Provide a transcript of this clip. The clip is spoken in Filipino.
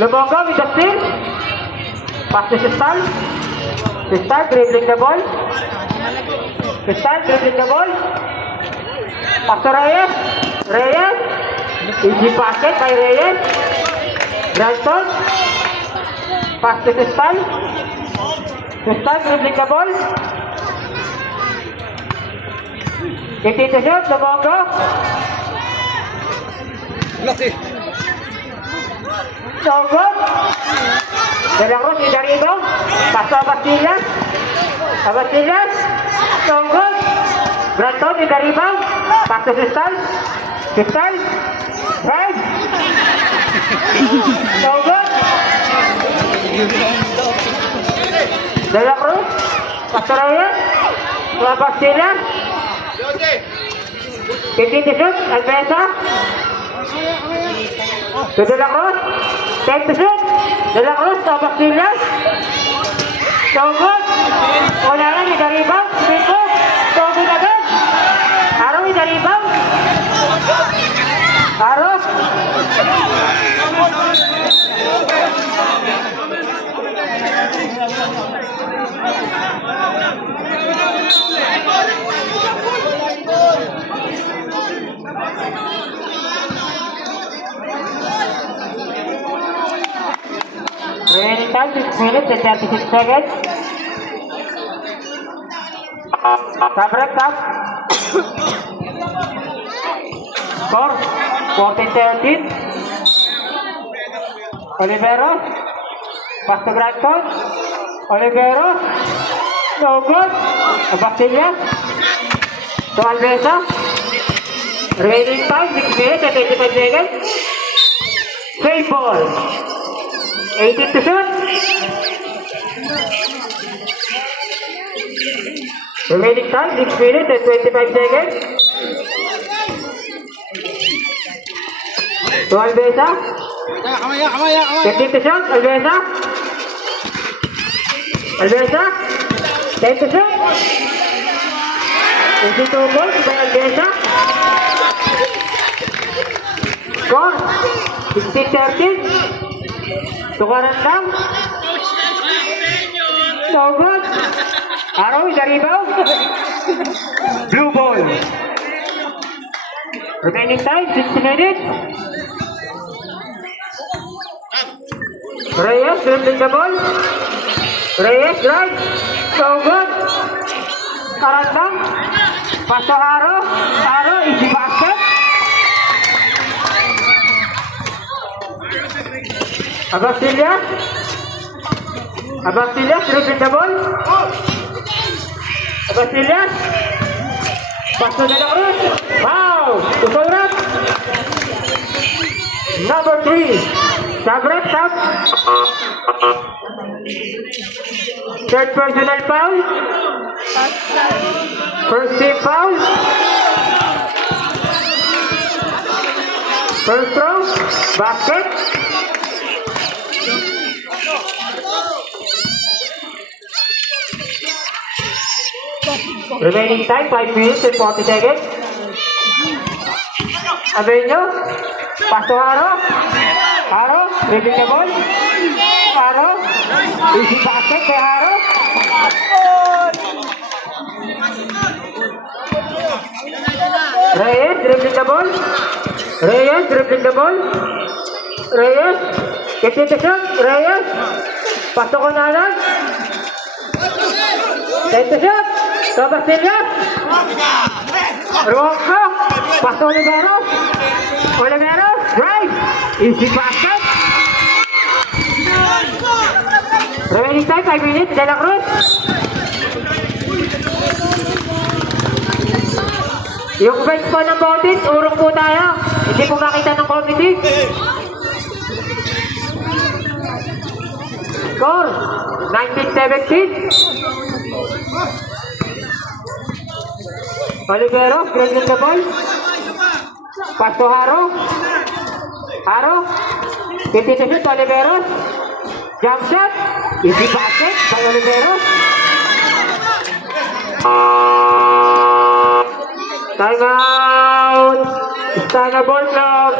Lumongo with the steal. Pass to Sistal. Sistal dribbling the ball. Sistal dribbling the ball. Pass to Reyes. Reyes. Easy basket by Reyes. Granton. Pass to Sistal. Sistal dribbling the ball. 15 to shoot. Lumongo. Lucky. So good. De la Cruz y de arriba. Pasó a Bastillas. A Bastillas. So good. Granton y de arriba. Pasó a Sistal. Sistal. Right. So good. De la Cruz. Pasó a Reyes. A Bastillas. 15 to shoot. Almesa. To De La Cruz. 10 to shoot. De La Cruz to Bastillas. So good. Unaran ni Daribang. Pico. So good agad. Araw ni Daribang. Araw. Remaining time 6 minutes and 36 seconds. Sabret up. Score 14-13. Oliveros. Pass to Granton. Oliveros. No good. Bastillas. To Almesa. Remaining time 6 minutes and 25 seconds. Save ball. 18 to shoot. Remaining time 6 minutes and 25 seconds. To Almesa. 15 to shoot. Almesa. Almesa. 10 to shoot. Easy to goal by Almesa. Score 16-13. Tukaran lang. So good. Araw is a rebound. Blue ball. Remaining time 60 minutes. Reyes dribbling the ball. Reyes right. So good. Karan lang. Pass to Aro. Aro easy basket. Bastillas. Bastillas dribbling the ball. Bastillas. Pass to De La Cruz. Wow! To Sabret. Number 3. Sabret up. Third personal foul. First team foul. First throw. Basket. Remaining time 5 minutes and 40 seconds. Avenyo. Pass to Haro. Haro. Dribbling the ball. Haro. Easy basket kay Haro. Reyes dribbling the ball. Reyes dribbling the ball. Reyes. Get it to shoot. Reyes. Pass to Conalan. 10 to shoot. To Bastillas. Rojo. Pass to Oliveros. Oliveros. Drive. Easy basket. Remaining time 5 minutes. De La Cruz. Yung bench po ng Bautis, urong po tayo. Hindi po makita ng committee. Score 19-17. Oliveros, dribbling the ball. Pass to Haro. Haro. 50 to shoot, Oliveros. Jump shot. Easy basket by Oliveros. Time out. Stand ball clock.